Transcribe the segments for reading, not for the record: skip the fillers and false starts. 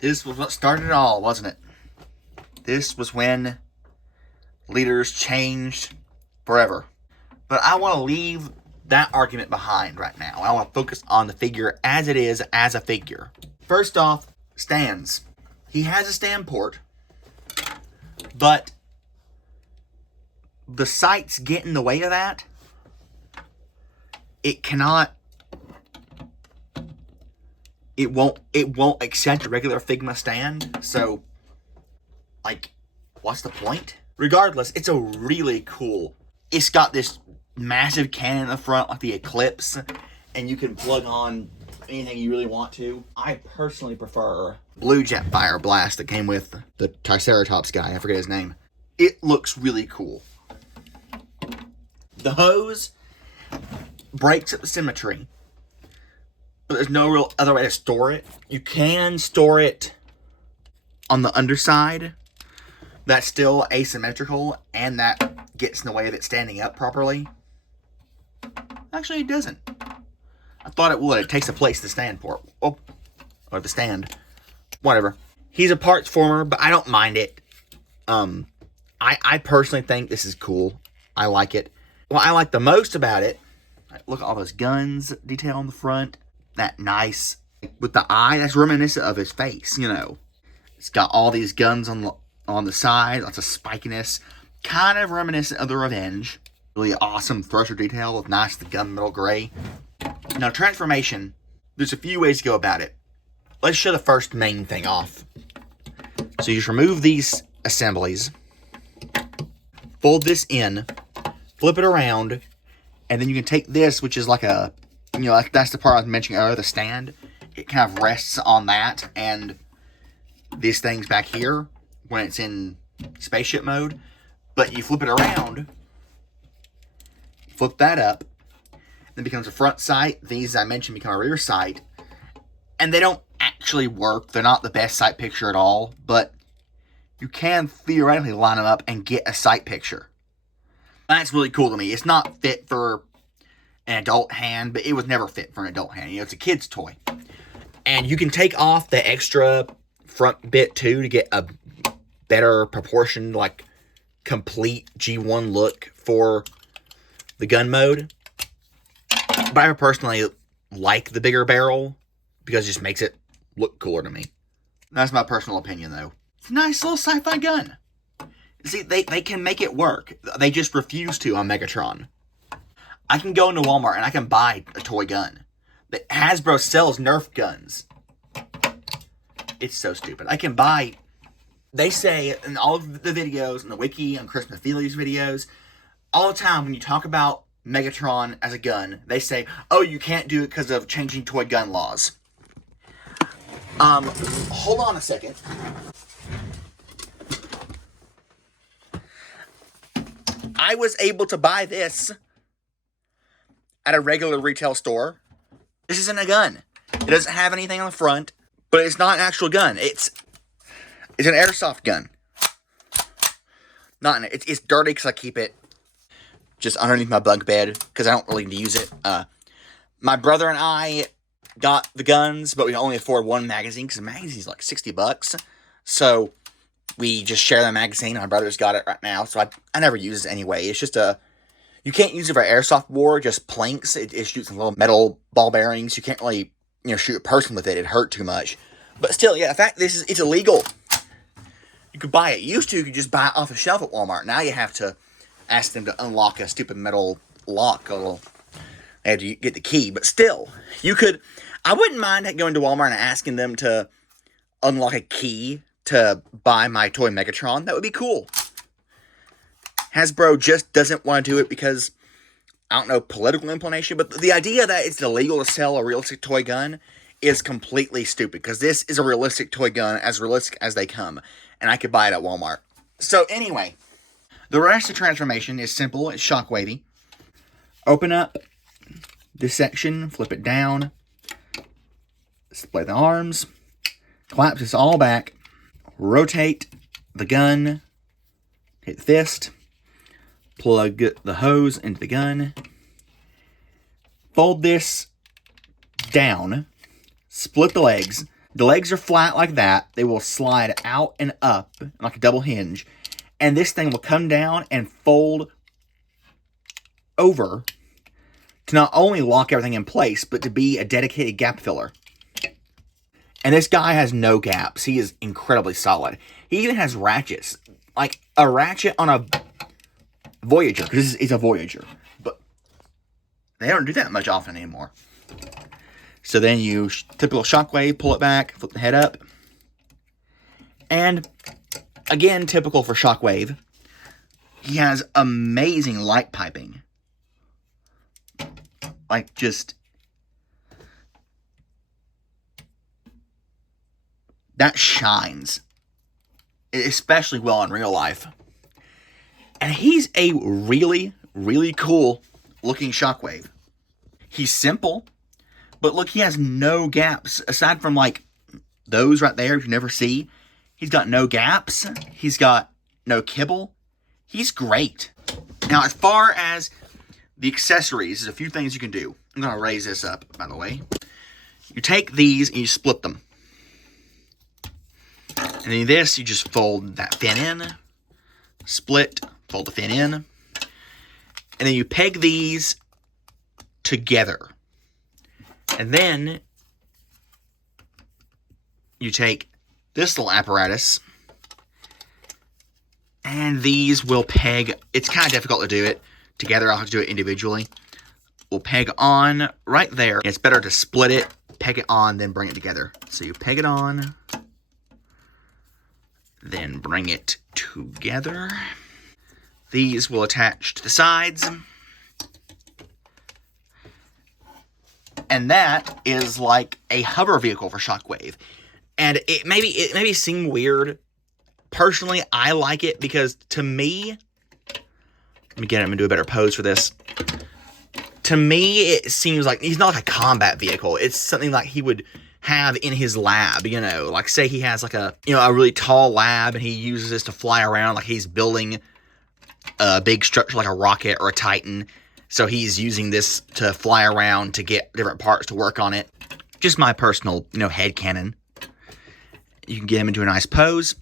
This was what started it all, wasn't it? This was when leaders changed forever. But I want to leave that argument behind right now. I want to focus on the figure as it is, as a figure. First off, stands. He has a stand port, but the sights get in the way of that. It cannot. It won't accept a regular Figma stand. So, like, what's the point? Regardless, it's a really cool. It's got this massive cannon in the front, like the Eclipse, and you can plug on anything you really want to. I personally prefer Blue Jet Fire Blast that came with the Triceratops guy. I forget his name. It looks really cool. The hose breaks up the symmetry, but there's no real other way to store it. You can store it on the underside. That's still asymmetrical, and that gets in the way of it standing up properly. Actually, it doesn't. I thought it would. It takes the place of the stand port. Oh, or the stand. Whatever. He's a parts former, but I don't mind it. I personally think this is cool. I like it. What I like the most about it, look at all those guns detail on the front. That nice, with the eye, that's reminiscent of his face, you know. It's got all these guns on the side, lots of spikiness. Kind of reminiscent of the Revenge. Really awesome thruster detail with nice the gunmetal gray. Now, transformation, there's a few ways to go about it. Let's show the first main thing off. So you just remove these assemblies, fold this in, flip it around, and then you can take this, which is like a, you know, that's the part I was mentioning earlier, the stand. It kind of rests on that, and this thing's back here when it's in spaceship mode. But you flip it around, flip that up, then it becomes a front sight. These I mentioned become a rear sight, and they don't actually work. They're not the best sight picture at all, but you can theoretically line them up and get a sight picture. That's really cool to me. It's not fit for an adult hand, but it was never fit for an adult hand. You know, it's a kid's toy. And you can take off the extra front bit too to get a better proportioned, like, complete G1 look for the gun mode. But I personally like the bigger barrel because it just makes it look cooler to me. That's my personal opinion, though. It's a nice little sci-fi gun. See, they can make it work. They just refuse to on Megatron. I can go into Walmart and I can buy a toy gun. But Hasbro sells Nerf guns. It's so stupid. I can buy... They say in all of the videos, in the wiki, on Chris Mafili's videos, all the time when you talk about Megatron as a gun, they say, oh, you can't do it because of changing toy gun laws. Hold on a second. I was able to buy this at a regular retail store. This isn't a gun. It doesn't have anything on the front, but it's not an actual gun. It's an airsoft gun. It's dirty because I keep it just underneath my bunk bed because I don't really need to use it. My brother and I got the guns, but we can only afford one magazine because the magazine's like $60. So we just share the magazine. My brother's got it right now, so I never use it anyway. It's just you can't use it for airsoft war, just planks. It shoots some little metal ball bearings. You can't really, shoot a person with it. It'd hurt too much. But still, yeah, the fact it's illegal. You could buy it. Used to, you could just buy it off the shelf at Walmart. Now you have to ask them to unlock a stupid metal lock. They have to get the key. But still, you could... I wouldn't mind going to Walmart and asking them to unlock a key to buy my toy Megatron. That would be cool. Hasbro just doesn't want to do it because, I don't know, political inclination. But the idea that it's illegal to sell a realistic toy gun is completely stupid. Because this is a realistic toy gun, as realistic as they come. And I could buy it at Walmart. So anyway, the rest of the transformation is simple. It's shockwavy. Open up this section, flip it down, display the arms, collapse this all back, rotate the gun, hit the fist, plug the hose into the gun, fold this down, split the legs, The legs are flat like that. They will slide out and up like a double hinge. And this thing will come down and fold over to not only lock everything in place, but to be a dedicated gap filler. And this guy has no gaps. He is incredibly solid. He even has ratchets. Like a ratchet on a Voyager, because it's a Voyager. But they don't do that much often anymore. So then you, typical Shockwave, pull it back, flip the head up. And again, typical for Shockwave, he has amazing light piping. Like, just... that shines. Especially well in real life. And he's a really, really cool looking Shockwave. He's simple, but look, he has no gaps. Aside from, like, those right there you never see. He's got no gaps. He's got no kibble. He's great. Now, as far as the accessories, there's a few things you can do. I'm going to raise this up, by the way. You take these and you split them. And then this, you just fold that fin in. Split, fold the fin in. And then you peg these together. And then you take this little apparatus, and these will peg. It's kind of difficult to do it together. I'll have to do it individually. We'll peg on right there. It's better to split it, peg it on, then bring it together. So you peg it on, then bring it together. These will attach to the sides. And that is like a hover vehicle for Shockwave. And it maybe seem weird. Personally, I like it because to me, again, I'm going to do a better pose for this. To me, it seems like he's not like a combat vehicle. It's something like he would have in his lab, you know, like say he has like a, you know, a really tall lab and he uses this to fly around like he's building a big structure like a rocket or a Titan. So he's using this to fly around to get different parts to work on it. Just my personal, you know, headcanon. You can get him into a nice pose.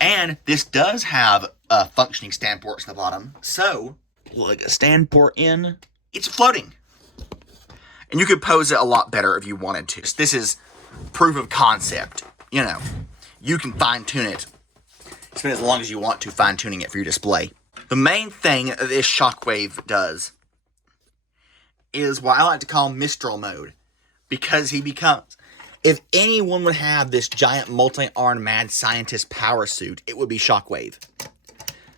And this does have functioning stand ports at the bottom. So, plug a stand port in. It's floating. And you could pose it a lot better if you wanted to. This is proof of concept. You know, you can fine-tune it. Spend as long as you want to fine-tuning it for your display. The main thing that this Shockwave does is what I like to call Mistral mode. Because he becomes... if anyone would have this giant multi-armed mad scientist power suit, it would be Shockwave.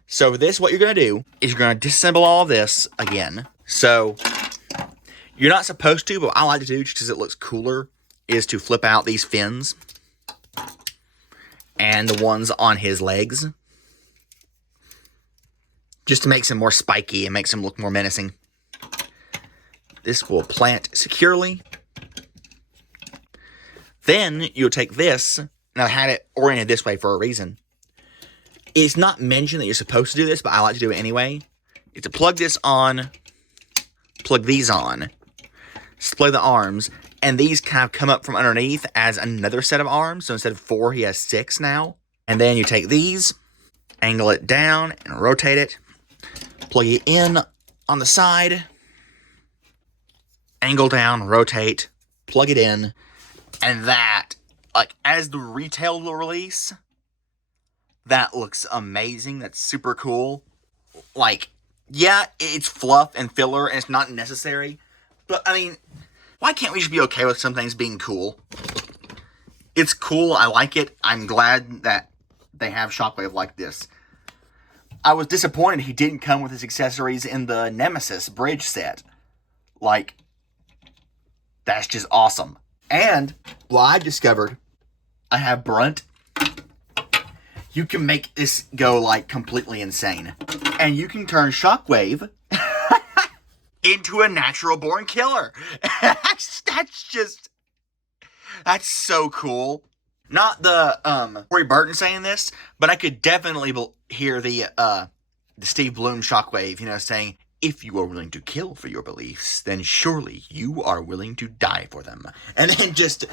So for this, what you're going to do is you're going to disassemble all of this again. So you're not supposed to, but what I like to do, just because it looks cooler, is to flip out these fins. And the ones on his legs. Just to make them more spiky and makes them look more menacing. This will plant securely. Then you'll take this, and I had it oriented this way for a reason. It's not mentioned that you're supposed to do this, but I like to do it anyway. You have to plug this on, plug these on, split the arms, and these kind of come up from underneath as another set of arms. So instead of 4, he has 6 now. And then you take these, angle it down, and rotate it. Plug it in on the side, angle down, rotate, plug it in. And that, like, as the retail release, that looks amazing. That's super cool. Like, yeah, it's fluff and filler, and it's not necessary. But, I mean, why can't we just be okay with some things being cool? It's cool. I like it. I'm glad that they have Shockwave like this. I was disappointed he didn't come with his accessories in the Nemesis bridge set. Like, that's just awesome. And, well, I discovered I have Brunt. You can make this go, like, completely insane. And you can turn Shockwave into a natural-born killer. That's so cool. Not the, Corey Burton saying this, but I could definitely hear the Steve Bloom Shockwave, you know, saying, if you are willing to kill for your beliefs, then surely you are willing to die for them. And then just...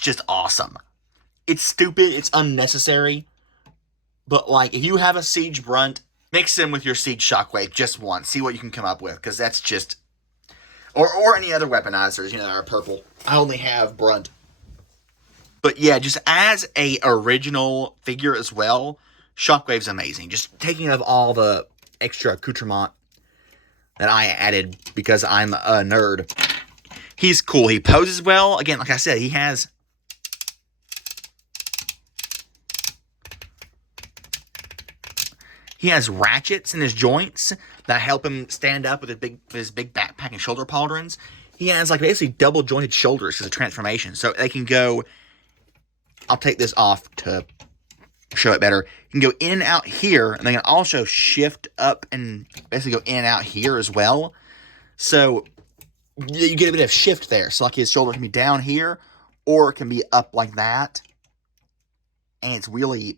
just awesome. It's stupid, it's unnecessary, but like, if you have a Siege Brunt, mix them with your Siege Shockwave just once. See what you can come up with, because that's just... Or any other weaponizers, that are purple. I only have Brunt. But yeah, just as a original figure as well, Shockwave's amazing. Just taking of all the extra accoutrement that I added because I'm a nerd. He's cool. He poses well. Again, like I said, he has... He has ratchets in his joints that help him stand up with his big backpack and shoulder pauldrons. He has like basically double jointed shoulders because of transformation. So they can go... I'll take this off to show it better. You can go in and out here, and they can also shift up and basically go in and out here as well. So you get a bit of shift there. So like his shoulder can be down here, or it can be up like that. And it's really...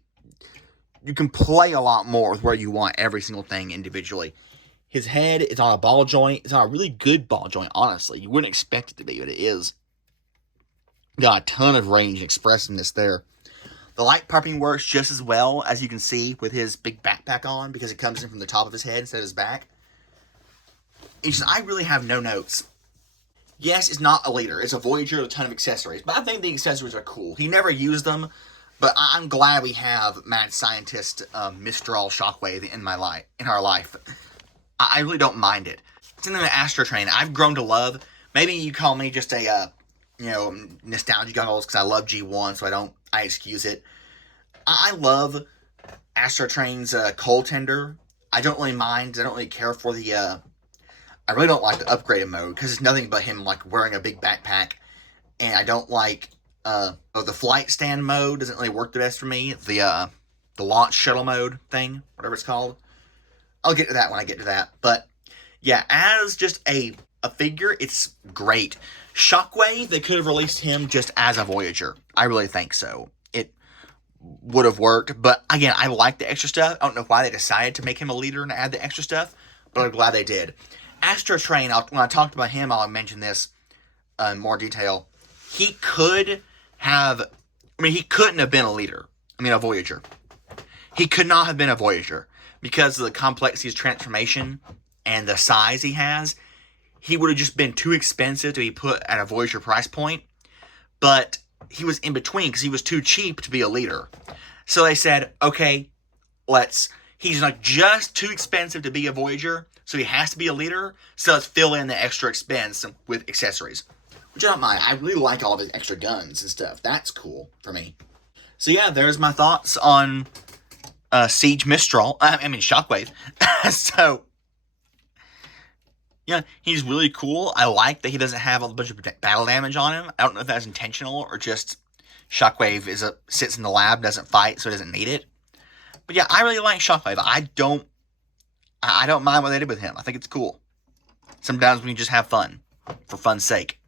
You can play a lot more with where you want every single thing individually. His head is on a ball joint. It's on a really good ball joint, honestly. You wouldn't expect it to be, but it is. Got a ton of range and expressiveness there. The light pumping works just as well, as you can see, with his big backpack on, because it comes in from the top of his head instead of his back. It's just, I really have no notes. Yes, it's not a leader. It's a Voyager with a ton of accessories, but I think the accessories are cool. He never used them, but I'm glad we have Mad Scientist Mistral Shockwave in our life. I really don't mind it. Something like Astro Train, I've grown to love. Maybe you call me just a, nostalgia goggles because I love G1, so I excuse it. I love Astro Train's coal tender. I don't really mind. I don't really care for the, I really don't like the upgraded mode because it's nothing but him like wearing a big backpack. And I don't like, the flight stand mode doesn't really work the best for me. The launch shuttle mode thing, whatever it's called. I'll get to that when I get to that. But yeah, as just a figure, it's great. Shockwave, they could have released him just as a Voyager. I really think so. It would have worked. But again, I like the extra stuff. I don't know why they decided to make him a leader and add the extra stuff, but I'm glad they did. Astro Train, when I talked about him, I'll mention this in more detail. He couldn't have been a leader. A Voyager. He could not have been a Voyager because of the complexity of his transformation and the size he has. He would have just been too expensive to be put at a Voyager price point. But he was in between because he was too cheap to be a leader. So they said, okay, he's like just too expensive to be a Voyager, so he has to be a leader. So let's fill in the extra expense with accessories. Which I don't mind. I really like all of his extra guns and stuff. That's cool for me. So yeah, there's my thoughts on Siege Mistral. Shockwave. So, yeah, he's really cool. I like that he doesn't have a bunch of battle damage on him. I don't know if that's intentional or just Shockwave sits in the lab, doesn't fight, so he doesn't need it. But yeah, I really like Shockwave. I don't mind what they did with him. I think it's cool. Sometimes we can just have fun for fun's sake.